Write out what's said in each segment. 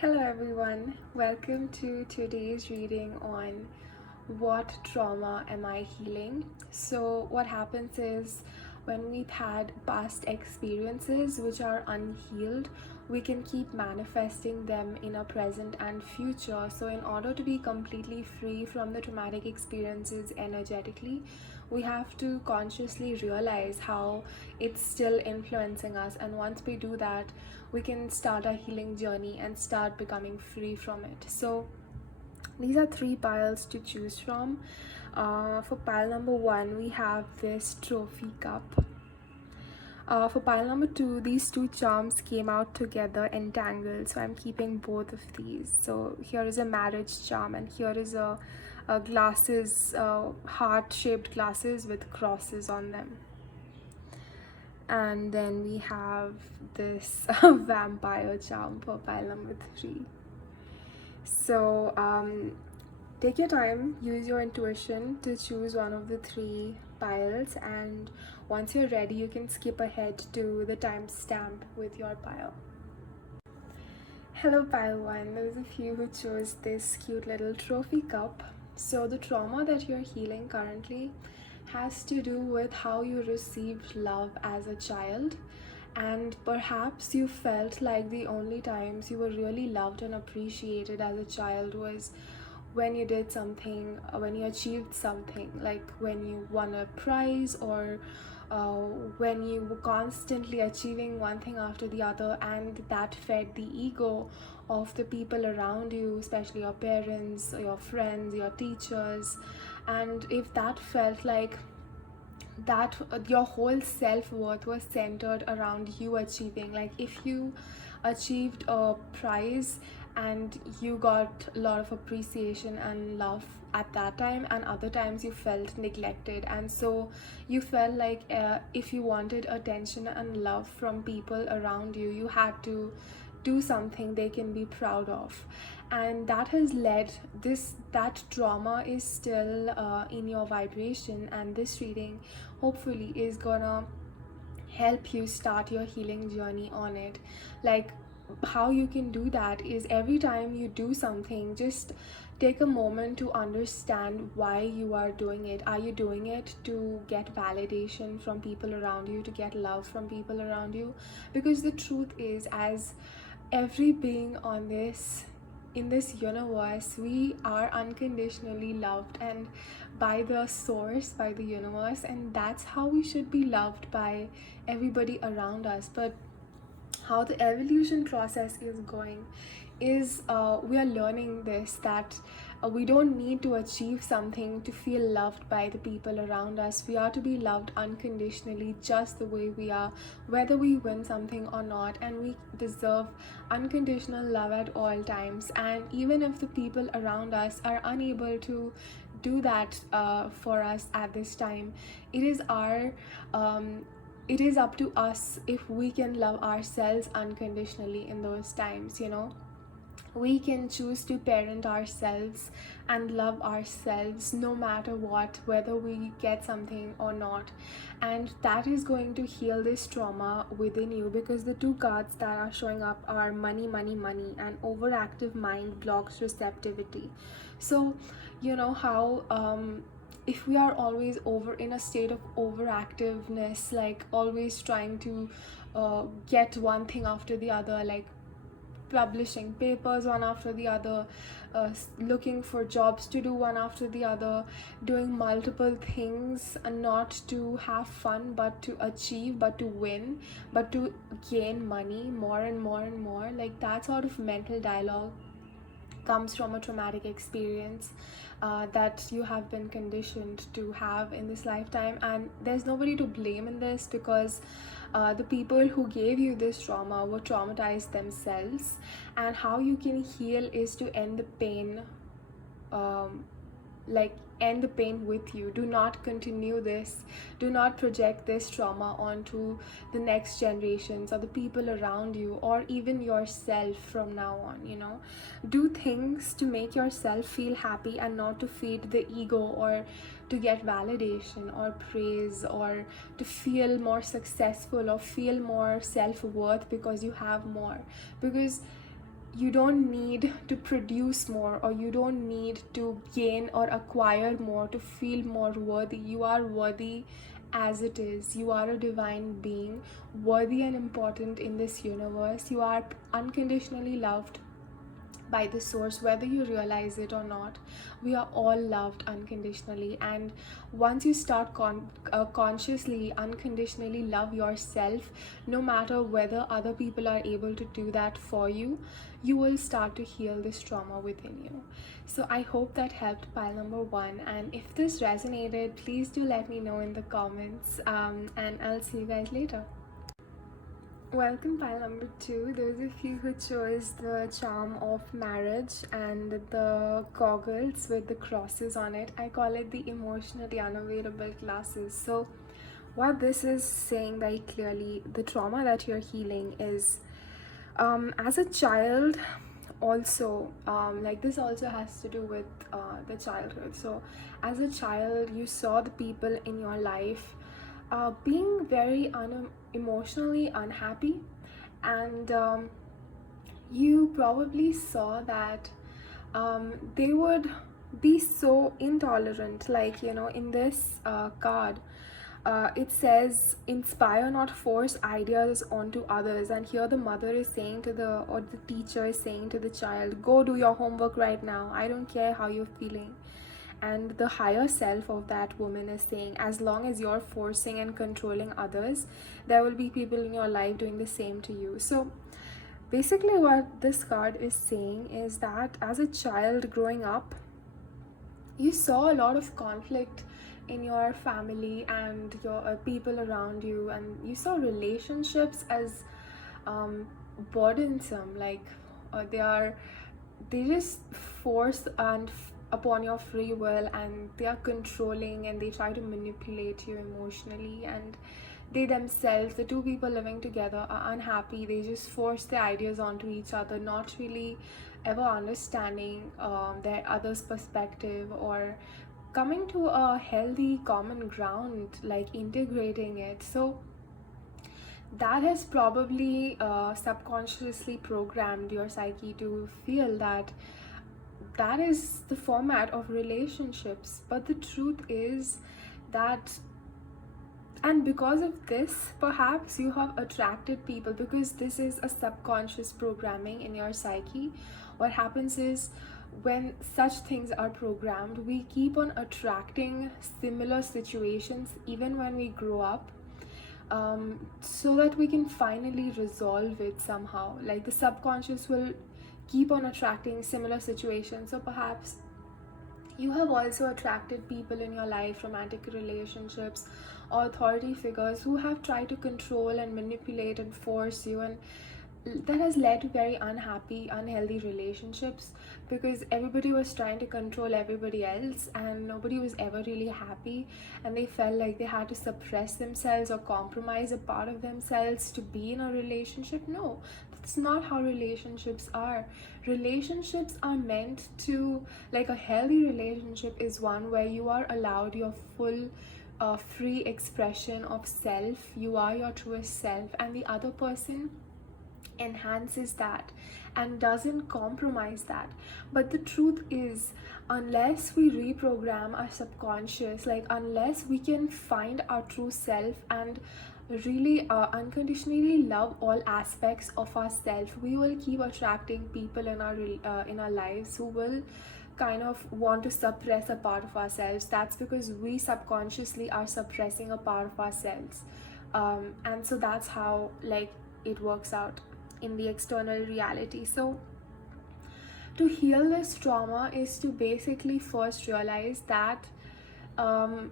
Hello everyone, welcome to today's reading on what trauma am I healing. So what happens is when we've had past experiences which are unhealed, we can keep manifesting them in our present and future. So in order to be completely free from the traumatic experiences energetically, we have to consciously realize how it's still influencing us, and once we do that, we can start our healing journey and start becoming free from it. So these are three piles to choose from. For pile number one, we have this trophy cup. For pile number two, these two charms came out together entangled, so I'm keeping both of these. So here is a marriage charm, and here is a glasses, heart-shaped glasses with crosses on them. And then we have this vampire charm for pile number three. So take your time, use your intuition to choose one of the three piles, and once you're ready, you can skip ahead to the timestamp with your pile. Hello pile one, there's a few who chose this cute little trophy cup. So the trauma that you're healing currently has to do with how you received love as a child, and perhaps you felt like the only times you were really loved and appreciated as a child was when you did something, when you achieved something, like when you won a prize, or when you were constantly achieving one thing after the other, and that fed the ego of the people around you, especially your parents, your friends, your teachers. And if that felt like that your whole self-worth was centered around you achieving, like if you achieved a prize and you got a lot of appreciation and love at that time, and other times you felt neglected, and so you felt like if you wanted attention and love from people around you, you had to do something they can be proud of. And that has led that trauma is still in your vibration, and this reading hopefully is gonna help you start your healing journey on it. Like, how you can do that is every time you do something, just take a moment to understand why you are doing it. Are you doing it to get validation from people around you, to get love from people around you? Because the truth is, as every being on this in this universe, we are unconditionally loved, and by the source, by the universe, and that's how we should be loved by everybody around us. But how the evolution process is going is we are learning this, that we don't need to achieve something to feel loved by the people around us. We are to be loved unconditionally, just the way we are, whether we win something or not, and we deserve unconditional love at all times. And even if the people around us are unable to do that for us at this time, it is our it is up to us if we can love ourselves unconditionally in those times. We can choose to parent ourselves and love ourselves no matter what, whether we get something or not. And that is going to heal this trauma within you, because the two cards that are showing up are money, money, money, and overactive mind blocks receptivity. So you know how if we are always in a state of overactiveness, like always trying to get one thing after the other, like publishing papers one after the other, looking for jobs to do one after the other, doing multiple things, and not to have fun but to achieve, but to win, but to gain money more and more and more, like that sort of mental dialogue comes from a traumatic experience that you have been conditioned to have in this lifetime. And there's nobody to blame in this, because the people who gave you this trauma were traumatized themselves. And how you can heal is to end the pain, like end the pain with you. Do not continue this, do not project this trauma onto the next generations or the people around you, or even yourself from now on. Do things to make yourself feel happy, and not to feed the ego, or to get validation or praise, or to feel more successful or feel more self-worth because you have more. Because you don't need to produce more, or you don't need to gain or acquire more to feel more worthy. You are worthy as it is. You are a divine being, worthy and important in this universe. You are unconditionally loved by the source, whether you realize it or not. We are all loved unconditionally, and once you start consciously unconditionally love yourself, no matter whether other people are able to do that for you, you will start to heal this trauma within you. So I hope that helped, pile number one, and if this resonated, please do let me know in the comments, and I'll see you guys later. Welcome, pile number two. Those of you who chose the charm of marriage and the goggles with the crosses on it, I call it the emotionally unavailable glasses. So what this is saying very clearly, the trauma that you're healing is, as a child, also, like this also has to do with the childhood. So as a child, you saw the people in your life being very emotionally unhappy, and you probably saw that they would be so intolerant. Like, in this card, it says, inspire, not force ideas onto others. And here the mother is saying to or the teacher is saying to the child, go do your homework right now. I don't care how you're feeling. And the higher self of that woman is saying, as long as you're forcing and controlling others, there will be people in your life doing the same to you. So basically what this card is saying is that as a child growing up, you saw a lot of conflict in your family and your people around you, and you saw relationships as burdensome. Like, they just force and upon your free will, and they are controlling, and they try to manipulate you emotionally, and they themselves, the two people living together, are unhappy. They just force their ideas onto each other, not really ever understanding their other's perspective, or coming to a healthy common ground, like integrating it. So that has probably subconsciously programmed your psyche to feel that that is the format of relationships. But the truth is that, and because of this, perhaps you have attracted people, because this is a subconscious programming in your psyche. What happens is, when such things are programmed, we keep on attracting similar situations even when we grow up, so that we can finally resolve it somehow. Like, the subconscious will keep on attracting similar situations. So perhaps you have also attracted people in your life, romantic relationships or authority figures, who have tried to control and manipulate and force you, and that has led to very unhappy, unhealthy relationships, because everybody was trying to control everybody else and nobody was ever really happy, and they felt like they had to suppress themselves or compromise a part of themselves to be in a relationship. No, that's not how relationships are. Relationships are meant to, like, a healthy relationship is one where you are allowed your full free expression of self. You are your truest self, and the other person enhances that and doesn't compromise that. But the truth is, unless we reprogram our subconscious, like, unless we can find our true self and really unconditionally love all aspects of ourselves, we will keep attracting people in our lives who will kind of want to suppress a part of ourselves. That's because we subconsciously are suppressing a part of ourselves, and so that's how, like, it works out in the external reality. So to heal this trauma is to basically first realize that all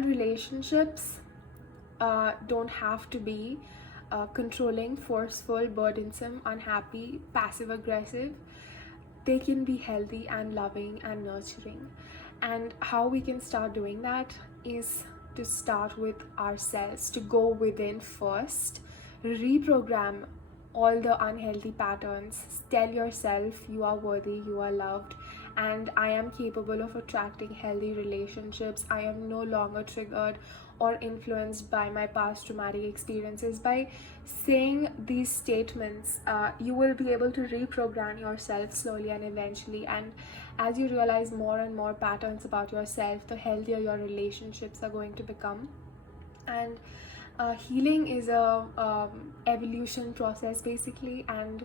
relationships don't have to be controlling, forceful, burdensome, unhappy, passive aggressive. They can be healthy and loving and nurturing. And how we can start doing that is to start with ourselves, to go within first, reprogram all the unhealthy patterns, tell yourself you are worthy, you are loved, and I am capable of attracting healthy relationships. I am no longer triggered or influenced by my past traumatic experiences. By saying these statements, you will be able to reprogram yourself slowly and eventually. And as you realize more and more patterns about yourself, the healthier your relationships are going to become. And healing is a evolution process basically, and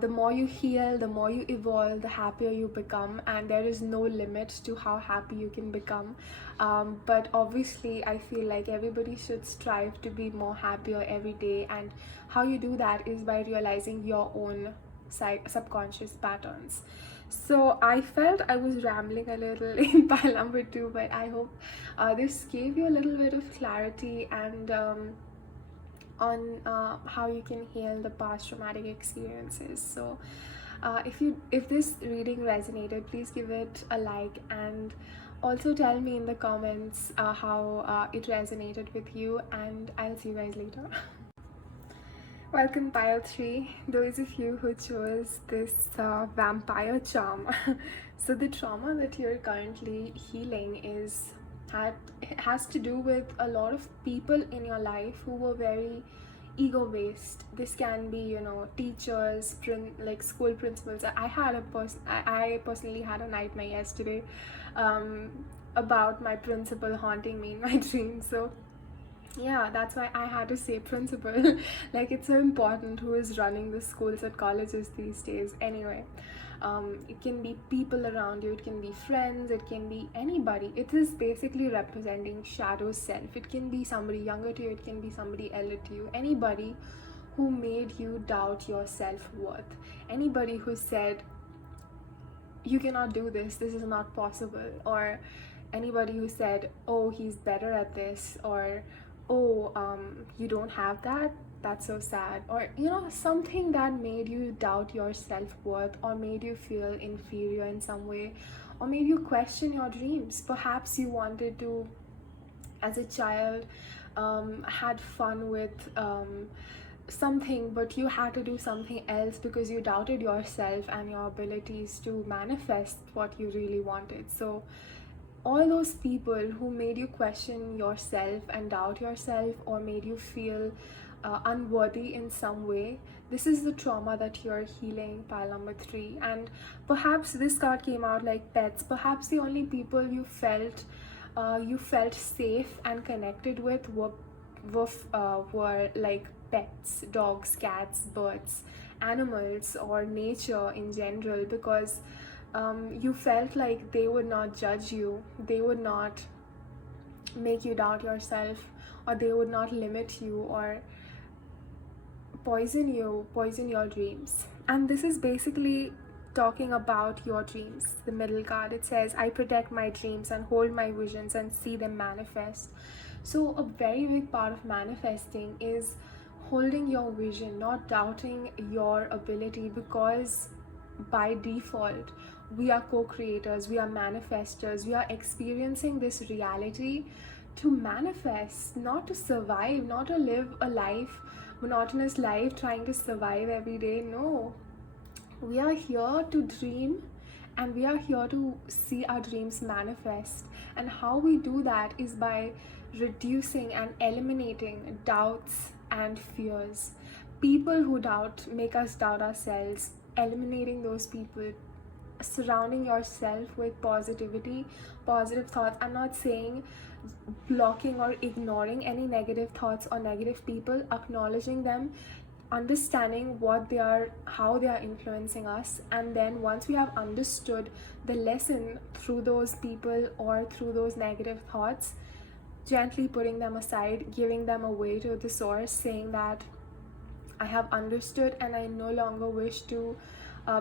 the more you heal, the more you evolve, the happier you become, and there is no limit to how happy you can become. But obviously I feel like everybody should strive to be more happier every day, and how you do that is by realizing your own subconscious patterns. So I felt I was rambling a little in pile number 2, but I hope this gave you a little bit of clarity and on how you can heal the past traumatic experiences. So if this reading resonated, please give it a like, and also tell me in the comments how it resonated with you, and I'll see you guys later. Welcome pile 3, those of you who chose this vampire charm. So the trauma that you're currently healing has to do with a lot of people in your life who were very ego based. This can be, you know, teachers, like school principals. I personally had a nightmare yesterday about my principal haunting me in my dreams. So yeah, that's why I had to say principal. Like, it's so important who is running the schools and colleges these days. Anyway, it can be people around you, it can be friends, it can be anybody. It is basically representing shadow self. It can be somebody younger to you, it can be somebody elder to you, anybody who made you doubt your self-worth, anybody who said you cannot do this is not possible, or anybody who said, oh, he's better at this, or oh, you don't have that, that's so sad, or you know, something that made you doubt your self-worth, or made you feel inferior in some way, or made you question your dreams. Perhaps you wanted to, as a child, had fun with something, but you had to do something else because you doubted yourself and your abilities to manifest what you really wanted. So all those people who made you question yourself and doubt yourself, or made you feel unworthy in some way, this is the trauma that you're healing, pile number 3. And perhaps this card came out like pets. Perhaps the only people you felt safe and connected with were like pets, dogs, cats, birds, animals, or nature in general, because you felt like they would not judge you, they would not make you doubt yourself, or they would not limit you or poison your dreams. And this is basically talking about your dreams. The middle card, it says, I protect my dreams and hold my visions and see them manifest. So a very big part of manifesting is holding your vision, not doubting your ability, because by default we are co-creators, we are manifestors, we are experiencing this reality to manifest, not to survive, not to live a monotonous life trying to survive every day. No, we are here to dream, and we are here to see our dreams manifest. And how we do that is by reducing and eliminating doubts and fears. People who make us doubt ourselves, eliminating those people, surrounding yourself with positivity, positive thoughts. I'm not saying blocking or ignoring any negative thoughts or negative people, acknowledging them, understanding how they are influencing us, and then once we have understood the lesson through those people or through those negative thoughts, gently putting them aside, giving them away to the source, saying that I have understood and I no longer wish to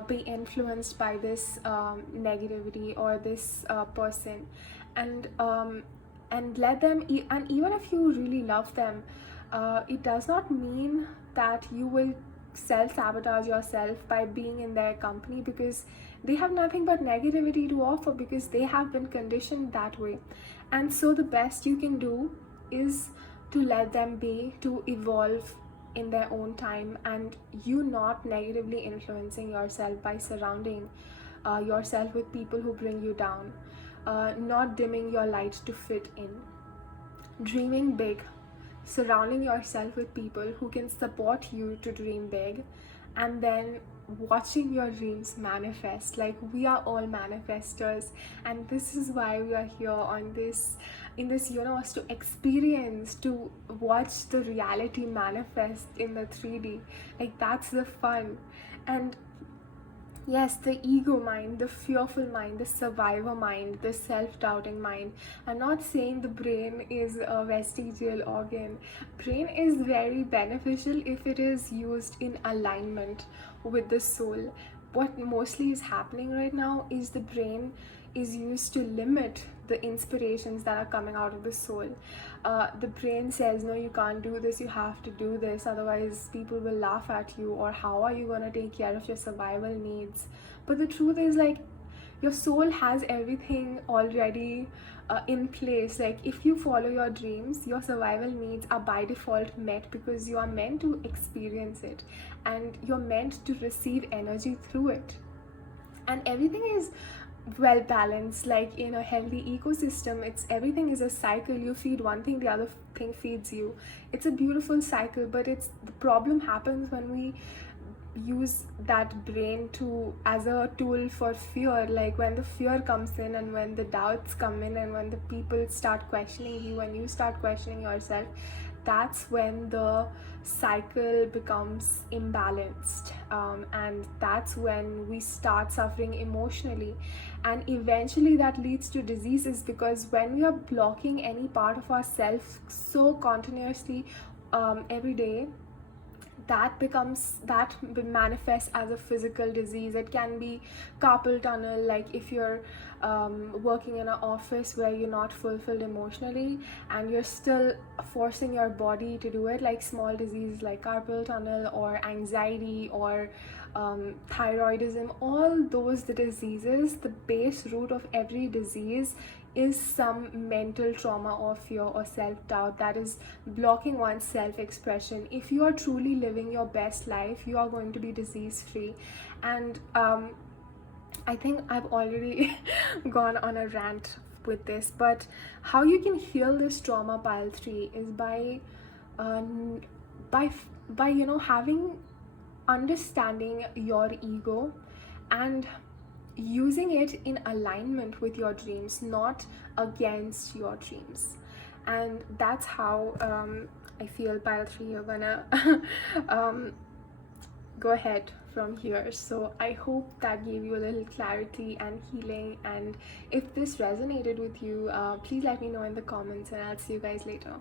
be influenced by this negativity or this person, and let them and even if you really love them, it does not mean that you will self-sabotage yourself by being in their company, because they have nothing but negativity to offer, because they have been conditioned that way. And so the best you can do is to let them be, to evolve in their own time, and you not negatively influencing yourself by surrounding yourself with people who bring you down, not dimming your light to fit in. dreaming big, surrounding yourself with people who can support you to dream big, and then watching your dreams manifest. Like, we are all manifestors, and this is why we are here on this, in this universe, to experience, to watch the reality manifest in the 3D. Like, that's the fun. And yes, the ego mind, the fearful mind, the survivor mind, the self-doubting mind. I'm not saying the brain is a vestigial organ. Brain is very beneficial if it is used in alignment with the soul. What mostly is happening right now is the brain is used to limit the inspirations that are coming out of the soul. The brain says, no, you can't do this, you have to do this, otherwise people will laugh at you, or how are you going to take care of your survival needs? But the truth is, like, your soul has everything already in place. Like, if you follow your dreams, your survival needs are by default met, because you are meant to experience it and you're meant to receive energy through it. And everything is well balanced. Like, in a healthy ecosystem, it's everything is a cycle. You feed one thing, the other thing feeds you. It's a beautiful cycle, but it's the problem happens when we use that brain to as a tool for fear. Like, when the fear comes in, and when the doubts come in, and when the people start questioning you, and you start questioning yourself, that's when the cycle becomes imbalanced, and that's when we start suffering emotionally, and eventually that leads to diseases. Because when we are blocking any part of ourselves so continuously, every day, that manifests as a physical disease. It can be carpal tunnel. Like, if you're working in an office where you're not fulfilled emotionally and you're still forcing your body to do it, like small diseases like carpal tunnel or anxiety or thyroidism, all those the diseases, the base root of every disease is some mental trauma or fear or self-doubt that is blocking one's self-expression. If you are truly living your best life, you are going to be disease-free. And I think I've already gone on a rant with this, but how you can heal this trauma, pile 3, is um, by having understanding your ego and using it in alignment with your dreams, not against your dreams. And that's how I feel, pile 3, you're gonna go ahead from here. So I hope that gave you a little clarity and healing, and if this resonated with you, please let me know in the comments, and I'll see you guys later.